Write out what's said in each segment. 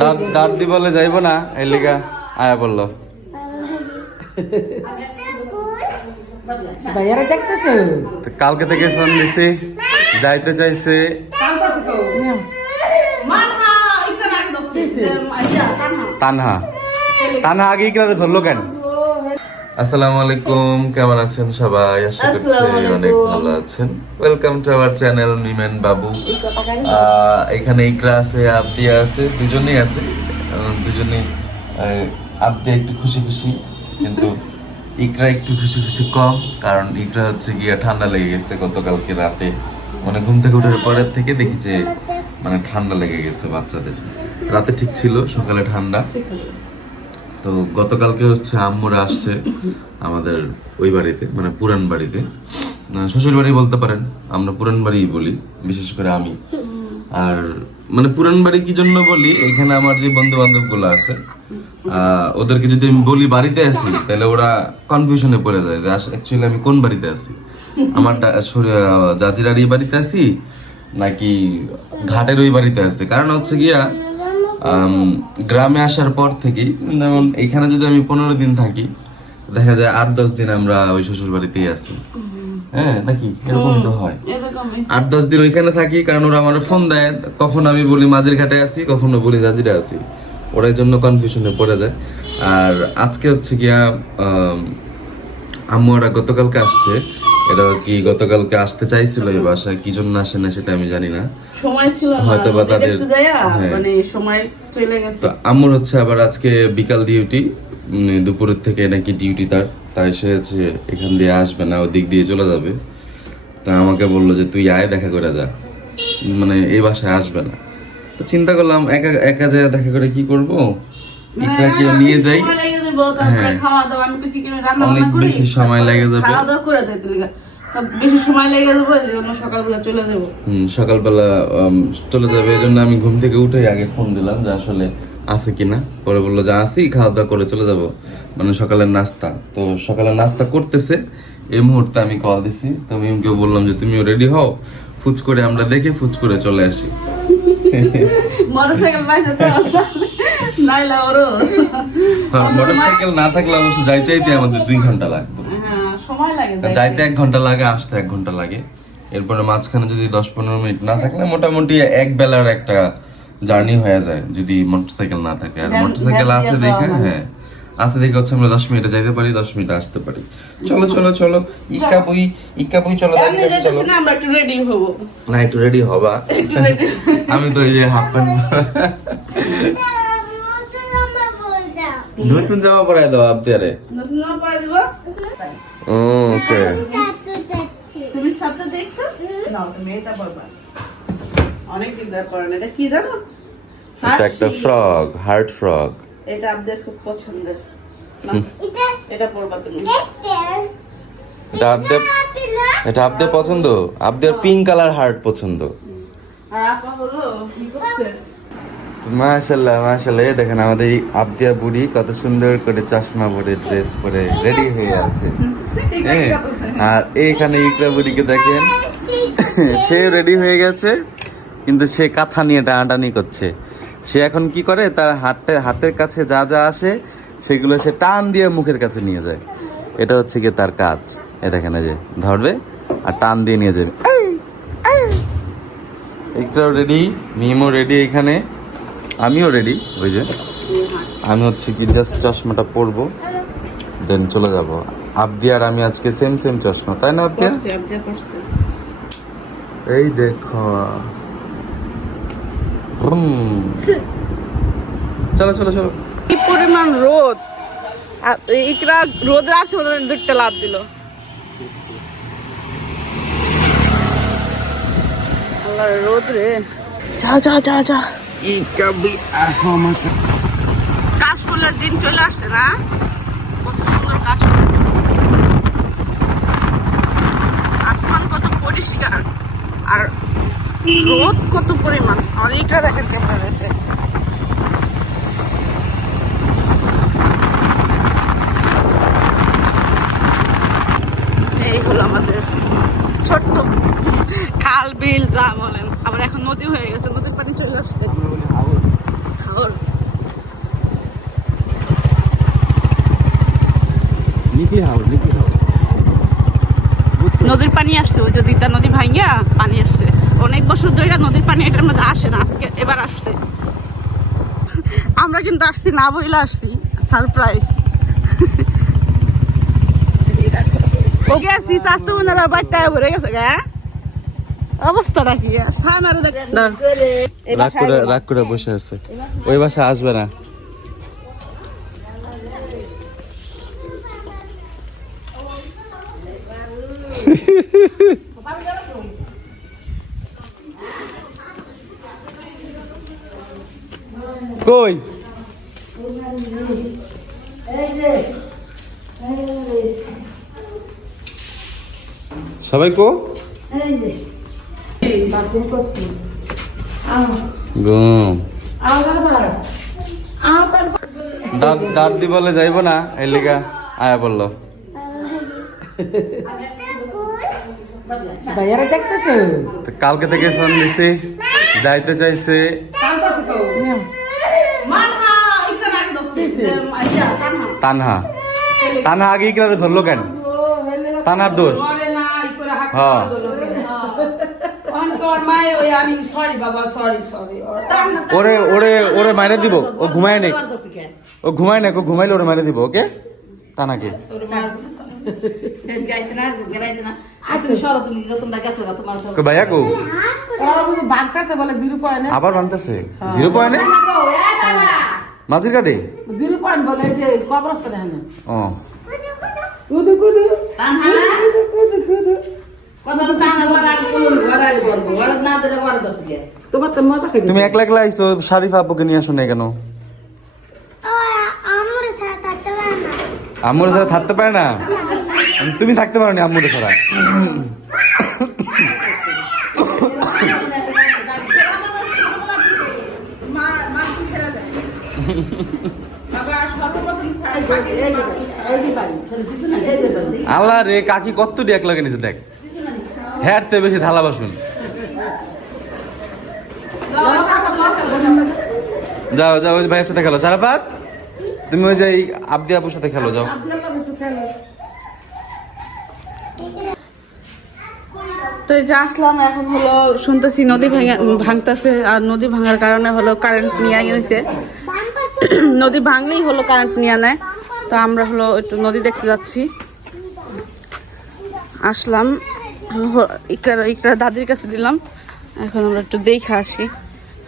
দাঁত দাঁত দি বলে যাইব না এলিকা লিগা আয়া বলল। কালকে থেকে ফোন দিছি যাইতে চাইছে। তানহা। তানহা আগে ইকরার ধরলো কেন? আসসালামু আলাইকুম কেমন আছেন সবাই? আশা করছি অনেক ভালো আছেন। ওয়েলকাম টু আওয়ার চ্যানেল মিমেন বাবু এখানে ইকরা আছে আবদিয়া আছে দুজনেই আছে। দুজনেই আবদিয়া একটু খুশি খুশি কিন্তু ইকরা একটু খুশি খুশি কম কারণ ইকরা হচ্ছে গিয়ে ঠান্ডা লেগে গেছে গতকালকে রাতে। মানে ঘুম থেকে ওঠার পরের থেকে দেখি যে মানে ঠান্ডা লেগে গেছে বাচ্চাদের। রাতে ঠিক ছিল সকালে ঠান্ডা। তো গতকালকে হচ্ছে আম্মুরা আসছে আমাদের ওই বাড়িতে মানে পুরান বাড়িতে। শ্বশুর বাড়ি বলতে পারেন, আমরা পুরান বাড়ি বলি, বিশেষ করে আমি। আর মানে পুরান বাড়ি কি জন্য বলি, এখানে আমার যে বন্ধু বান্ধবগুলো আছে ওদেরকে যদি আমি বলি বাড়িতে আছি, তাহলে ওরা কনফিউশনে পড়ে যায় যে অ্যাকচুয়ালি আমি কোন বাড়িতে আছি? আমার জাজিরার এই বাড়িতে আছি, নাকি ঘাটের ওই বাড়িতে আছে? কারণ হচ্ছে গিয়া গ্রামে আসার পর থেকে যেমন এখানে যদি আমি পনেরো দিন থাকি দেখা যায় আট দশ দিন আমরা ওই শ্বশুর বাড়িতেই আছি। হ্যাঁ নাকি? এরকম তো হয়। আট দশ দিন ওইখানে থাকি কারণ ওরা আমার ফোন দেয় কখন আমি বলি মাঝের ঘাটে আছি কখনো বলি জাজিরা আছি। ওরা এই জন্য কনফিউশনে পড়ে যায়। আর আজকে হচ্ছে গিয়া আম, আম্মু ওরা গতকালকে আসছে। এরা কি গতকালকে আসতে চাইছিল এই বাসায়? কি জন্য আসে না সেটা আমি জানি না। সময় ছিল হয়তো বা তাদের- হ্যাঁ। মানে সময় চলে গেছে। তো আম্মুর হচ্ছে আবার আজকে বিকাল ডিউটি দুপুরের থেকে নাকি ডিউটি তার তাই সে হচ্ছে এখান দিয়ে আসবে না ওদিক দিয়ে চলে যাবে। তা আমাকে বলল যে তুই আয় দেখা করে যা। মানে এই বাসায় আসবে না। তো চিন্তা করলাম একা একা যায় দেখা করে কি করব? ইকরাকে নিয়ে যাই। হ্যাঁ। অনেক বেশি সময় লেগে যাবে। খাওয়া দাওয়া করে বেশি সময় লেগে যাবে এই জন্য সকালবেলা চলে যাব। হুম, সকালবেলা চলে যাবে এই জন্য আমি ঘুম থেকে উঠে আগে ফোন দিলাম যে আসলে আছে কিনা। পরে বলল যে আসি খাওয়া দাওয়া করে চলে যাব। মানে সকালের নাস্তা। তো সকালের নাস্তা করতেছে। এই মুহূর্তে আমি কল দিছি। তো মিমকে বললাম যে তুমিও রেডি হও। ফুচ করে আমরা দেখে ফুচ করে চলে আসি। মোটরসাইকেল পাইছে মোটরসাইকেল না থাকলে অবশ্য যাইতে যাইতে আমাদের দুই ঘণ্টা লাগতো। হ্যাঁ। সময় লাগে যাইতে। এক ঘণ্টা লাগে আসতে এক ঘণ্টা লাগে। এরপরে মাঝখানে যদি দশ পনেরো মিনিট না থাকলে মোটামুটি এক বেলার একটা জার্নি হয়ে যায় যদি মোটরসাইকেল না থাকে। আর মোটরসাইকেল আছে দেখে হ্যাঁ। আছে দেখে হচ্ছে আমরা দশ মিনিটে যাইতে পারি দশ মিনিটে আসতে পারি। চলো চলো চলো। ইকা বই ইকা বই চলো চলো। আমরা একটু রেডি হব। না একটু রেডি হবা। আমি তো এই যে হাফ প্যান্ট নতুন জামা পরাই দাও আপনি নতুন জামা পরে দিব? ওকে। তুমি সাথে দেখছ? নাও তুমি এটা পরবা। অনেক দিন ধরে পরে না এটা কি জানো? এটা একটা। ফ্রক হার্ট ফ্রগ এটা আপনাদের খুব পছন্দের। এটা পরবা তুমি। এটা আপনার এটা আপনার পছন্দ? আপনার পিঙ্ক কালার হার্ট পছন্দ। আর আপা হলো কি করছে? মাশাল্লাহ মাশাল্লাহ দেখেন আমাদের এই আবদিয়া বুড়ি কত সুন্দর করে চশমা পরে ড্রেস পরে রেডি হয়ে আছে। হ্যাঁ আর এইখানে ইকরা বুড়িকে দেখেন। সে রেডি হয়ে গেছে কিন্তু সে কাঁথা নিয়ে টানাটানি করছে। সে এখন কি করে? তার হাতে হাতের কাছে যা যা আসে সেগুলো সে টান দিয়ে মুখের কাছে নিয়ে যায়। এটা হচ্ছে কি তার কাজ। এটা এখানে যে ধরবে আর টান দিয়ে নিয়ে যাবে। ইকরাও রেডি মিমও রেডি এখানে। আমিও রেডি ওই যে। আমি হচ্ছে কি জাস্ট চশমাটা পরবো দেন চলে যাব। আবদি আর আমি আজকে সেম সেম চশমা তাই না আপনি এই দেখো। হুম। চলো চলো চলো। কি পরিমাণ রোদ। ইকরা রোদ বলে দুটো লাভ দিল। রোদ রে। যা যা যা যা। কাশফুলের দিন চলে আসছে না? কত সুন্দর কত পরিষ্কার, আর রোদ কত পরিমাণ। অনেকটা দেখেন কেমন রয়েছে এই হলো আমাদের ছোট্ট খাল বিল যা বলেন আবার এখন নদী হয়ে গেছে নদীর পানি চলে আসছে লিখলি হাও লিখলি হাও নদীর পানি আসছে দিদা নদী ভাঙ্গিয়া পানি আসছে। অনেক বছর ধরে নদীর পানি এটার মধ্যে আসে না, আজকে এবার আসছে। আমরা কিন্তু আসছি না বইলে আসছি সারপ্রাইজ গা অবস্থাটা কি। রাগ করে বসে আছে। ওই বাসা আসবে না। কই? সবাই কো? দাঁত দাঁত দি বলে যাইব না এই লিগা আয়া বলল। কালকে থেকে ফোন দিছি, যাইতে চাইছে তানহা। তানহা আগে ইকরার ধরলো কেন? তানহার দোষ। হ্যাঁ। ওরে ওরে ওরে মাইরে দিব। ও ঘুমায় নে ও ঘুমায় না ও ঘুমাইলে ওরে মাইরে দিব ওকে? তানাকে ভাইয়া কো? বাগতাছে বলে জিরো পয়েন্ট। আবার বানতেছে জিরো পয়েন্টে? মাঝির কাটে জিরো পয়েন্ট বলে যে কবরস্থান হ্যাঁ ও। Kudu Kudu. কুদু কুদু তোমার তো মজা খাই তুমি একলা একলা আইছো শারিফা আপুকে নিয়ে আসো না কেন? আমার সাথে থাকতে পারে না। আম্মুর সাথে থাকতে পারে না। তুমি থাকতে পারো না আম্মুর ছাড়া। আল্লাহ রে কাকি কত ডেক লাগে নিচে দেখ। হ্যাঁ তে বেশি থালা বাসুন। যাও যাও ওই ভাইয়ের সাথে খেলো। সারাপাত তুমি ওই যে আবদি আপুর সাথে খেলো যাও। তো এই যে আসলাম এখন হলো শুনতেছি নদী ভেঙে ভাঙতেছে আর নদী ভাঙার কারণে হলো কারেন্ট নিয়ে গেছে নদী ভাঙলেই হলো কারেন্ট নিয়ে নেয় তো আমরা হলো একটু নদী দেখতে যাচ্ছি। আসলাম ইকরার ইকরার দাদির কাছে দিলাম। এখন আমরা একটু দেখে আসি।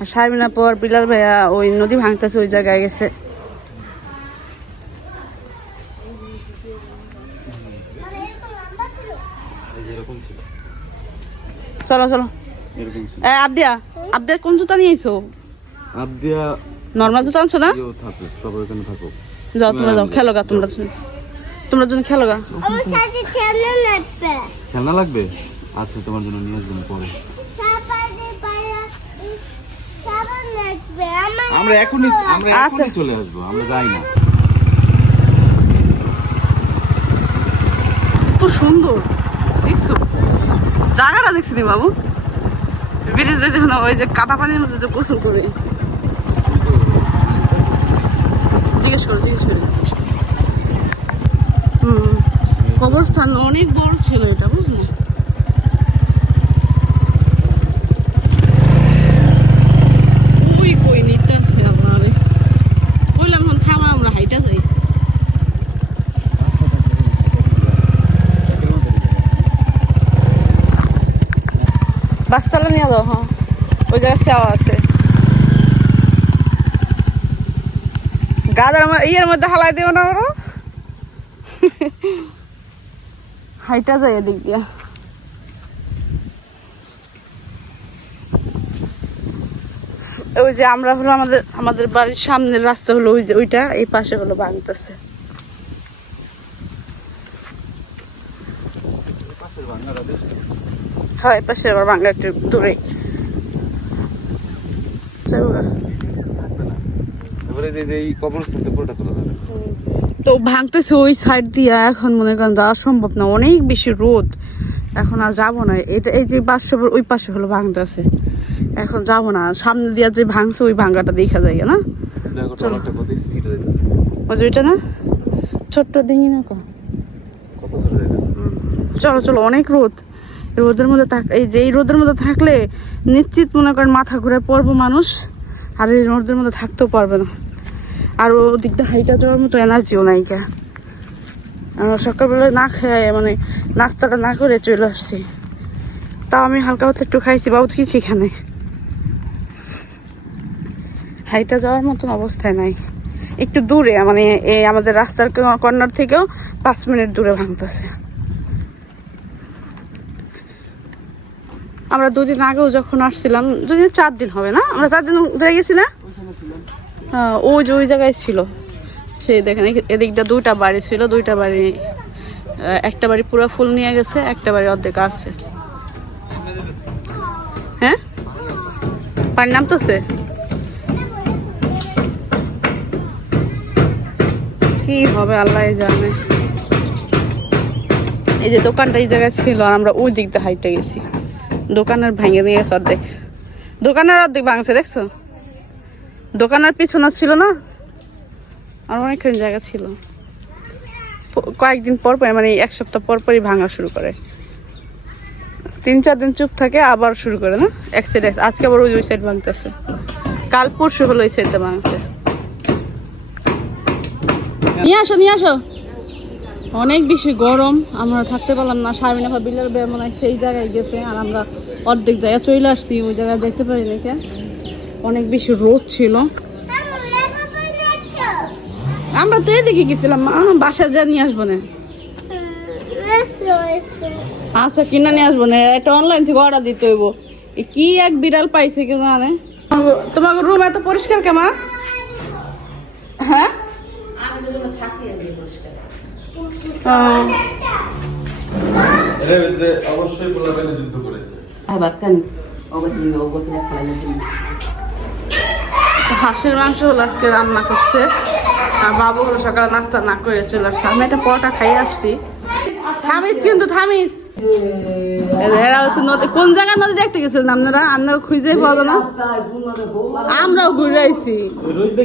আর সারমিনা পর বিলাল ভাইয়া ওই নদী ভাঙতেছে ওই জায়গায় গেছে। চলো চলো। আবদিয়া আবদিয়ার কোন জুতা নিয়েছো আবদিয়া নর্মাল জুতা আনছো না? থাকো সবাই ওখানে থাকো যাও তোমরা যাও খেলো গা তোমরা। তোমরা জন্য খেলো গা। খেলনা লাগবে? আচ্ছা তোমার জন্য নিয়ে আসবেন পরে। আমার আমরা এখনই আমরা আচ্ছা। এখনই চলে আসব আমরা যাই না। কত সুন্দর দেখছ? জায়গাটা দেখছি নি বাবু? ব্রিজে ওই যে কাদা পানির মধ্যে যে গোসল করে। জিজ্ঞেস করো জিজ্ঞেস করো। কবরস্থান অনেক বড় ছিল এটা, বুঝলে? বাসতলা নিয়ে যাও হ্যাঁ। ওই জায়গায় সেওয়া আছে। গাদার ইয়ের মধ্যে হালাই দিও না ওরা। হাইটা যায় এদিক দিয়া। ওই যে আমরা হলো আমাদের আমাদের বাড়ির সামনের রাস্তা হলো ওই যে ওইটা, এই পাশে হলো ভাঙতেছে হ্যাঁ পাশে আবার বাংলা একটু দূরে যাব যে যে এই কবরস্থান তো পুরোটা চলে যাবে। তো ভাঙতেছে ওই সাইড দিয়ে এখন মনে করেন যাওয়া সম্ভব না। অনেক বেশি রোদ। এখন আর যাব না। এটা এই যে পাশে ওই পাশে হলো ভাঙতেছে। এখন যাব না। সামনে দিয়ে যে ভাঙছে ওই ভাঙাটা দেখা যায় না? ওইটা না? ছোট্ট ডিঙি না চলো চলো অনেক রোদ। এই রোদের মধ্যে থাক এই যে এই রোদের মধ্যে থাকলে নিশ্চিত মনে করেন মাথা ঘুরে পড়ব মানুষ। আর এই রোদের মধ্যে থাকতেও পারবে না। আর ওদিক দিয়ে হাইটা যাওয়ার মতো এনার্জিও নাই আমরা সকালবেলা না খেয়ে মানে নাস্তাটা না করে চলে আসছি। তাও আমি হালকা পাতলা একটু খাইছি, বাবু কিছু এখানে? হাইটা যাওয়ার মতন অবস্থায় নাই। একটু দূরে মানে এই আমাদের রাস্তার কর্নার থেকেও পাঁচ মিনিট দূরে ভাঙতেছে। আমরা দুদিন আগেও যখন আসছিলাম, দুদিন চার দিন হবে না? আমরা চার দিন ধরে গেছি না? হ্যাঁ ওই যে ওই জায়গায় ছিল সেই দেখেন এদিকটা দুইটা বাড়ি ছিল, দুইটা বাড়ি একটা বাড়ি পুরো ফুল নিয়ে গেছে, একটা বাড়ি অর্ধেক আছে। হ্যাঁ? পানি নামতেছে কি হবে, আল্লাহ জানে। এই যে দোকানটা এই জায়গায় ছিল, আর আমরা ওই দিক দিয়ে হাইটে গেছি। দোকানের ভেঙে দিয়ে গেছে অর্ধেক। দোকানের অর্ধেক ভাঙছে, দেখছ? দোকানের পিছনে ছিল না? আর অনেকখানি জায়গা ছিল। কয়েকদিন পর পর মানে এক সপ্তাহ পর পরই ভাঙা শুরু করে। তিন চার দিন চুপ থাকে, আবার শুরু করে না? এক সাইড আজকে আবার ওই সাইড ভাঙতেছে। কাল পরশু হলো ওই সাইডটা ভাঙছে। নিয়ে আসো নিয়ে আসো। অনেক বেশি গরম, আমরা থাকতে পারলাম না। শারমিনা বিলের বে মনে সেই জায়গায় গেছে, আর আমরা অর্ধেক জায়গায় চলে আসছি, ওই জায়গায় দেখতে পারি নাকি অনেক বেশি রোদ ছিল। আমরা তো এদিকে গেছিলাম মা বাসা যা নিয়ে আসব না। আচ্ছা কিনা নিয়ে আসব না এটা অনলাইন থেকে অর্ডার দিতে হইব। এ কি এক বিড়াল পাইছে কে জানে? তোমার রুম এত পরিষ্কার কেমা হ্যাঁ? অবশ্যই যুদ্ধ করেছে kalian তো হাঁসের মাংস হলো আজকে রান্না করছে। আর বাবু হলো সকালে নাস্তা না করে চলে আসছে। আমি একটা পরোটা খাই আসছি। থামিস কিন্তু থামিস। এরা হচ্ছে নদী কোন জায়গা নদী দেখতে গেছিলেন আপনারা? আপনারা খুঁজে পাবো না। আমরাও ঘুরে আইছি।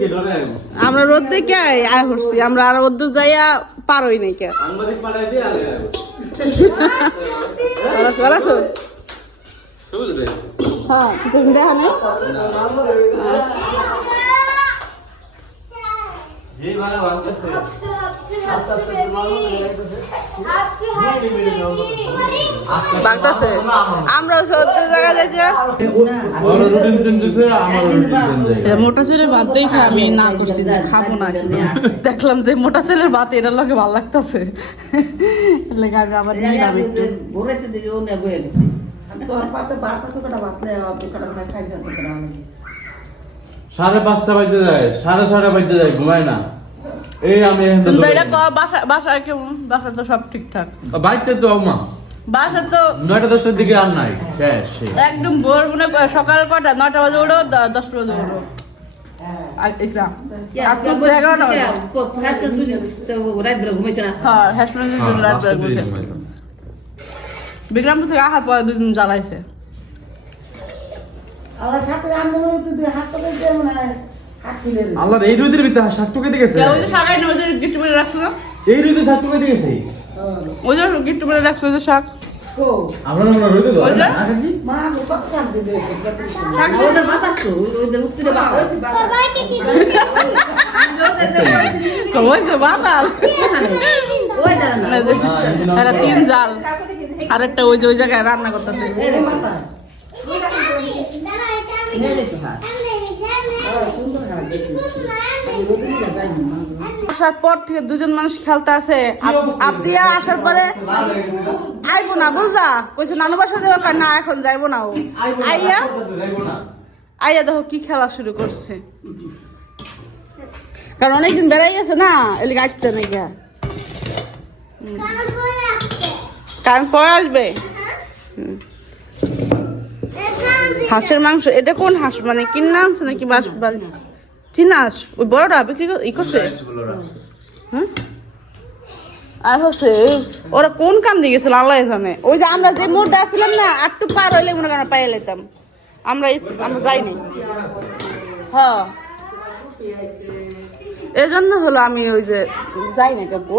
গেছে আমরা রোদ দেখে আয় করছি। আমরা আর ওদ্দুর যাইয়া পারোই নাই কে ভালো আছো, হ্যাঁ তুমি দেখা ভাঙতেছে আমার মোটা ছেলের ভাত দেখে আমি না করছি খাব না দেখলাম যে মোটা ছেলের ভাত এটার লোকে ভালো লাগতেছে। আমি আবার নিলাম একটু। Borete de yo ne voy আমি তো পাতে ভাত তো কটা ভাত লে আপনি কটা খাই যাতে সাড়ে পাঁচটা বাজতে যায় সাড়ে ছয়টা বাজতে যায় ঘুমায় না। এই আমি থেকে কিন্তু এটা যাই। বাসা বাসায় কেমন বাসা তো সব ঠিকঠাক। বাড়িতে তো মা বাসা তো নয়টা দশটার দিকে আর নাই। শেষ শেষ। একদম ভোর মনে সকাল কটা? নটা বাজে উঠো দশটা বাজে। বিক্রমপুর থেকে আসার পরে দুদিন জ্বালাইছে। আমার সাথে দুই হাত করে তুলে আল্লাহর এই রোদের ভিতরে শাক টুকাইতে গেছে? ওই যে যে করে রাখছো না? এই রোদে শাক টুকাইতে গেছে? ওই যে গিট্টু করে রাখছো ওই যে শাক। ও আমরা রোদে তো ওই যে? না শাক ওদের তো সবাইকে কি ওই যে বাতাল ওই দাঁড়া না একটা তিন জাল। আরেকটা ওই যে ওই জায়গায় রান্না করতেছে। দাঁড়া এটা আমি না আসার পর থেকে দুজন মানুষ খেলতে আছে। আবদিয়া আসার পরে আইবো না বুঝলা? কইছে নানু বাসা যাব না এখন যাইবো না ও। আইয়া আইয়া দেখো কি খেলা শুরু করছে। কারণ অনেকদিন বেড়াই গেছে না এলিগে আসছে নাকি কাম কারণ পরে আসবে। হাঁসের মাংস এটা কোন হাঁস? মানে কিনা আনছে নাকি বাস বাড়ি চিনাস ওই বড়টা বিক্রি কর- ই করছে? হ্যাঁ আর হচ্ছে ওরা কোন কান দিয়ে গেছিল আল্লাহ জানে। ওই যে আমরা যে মোড়টা আসছিলাম না একটু পার হইলে মনে করেন পাইয়ে লেতাম। আমরা আমরা যাইনি। হ্যাঁ। এই জন্য হলো আমি ওই যে যাই না কেবল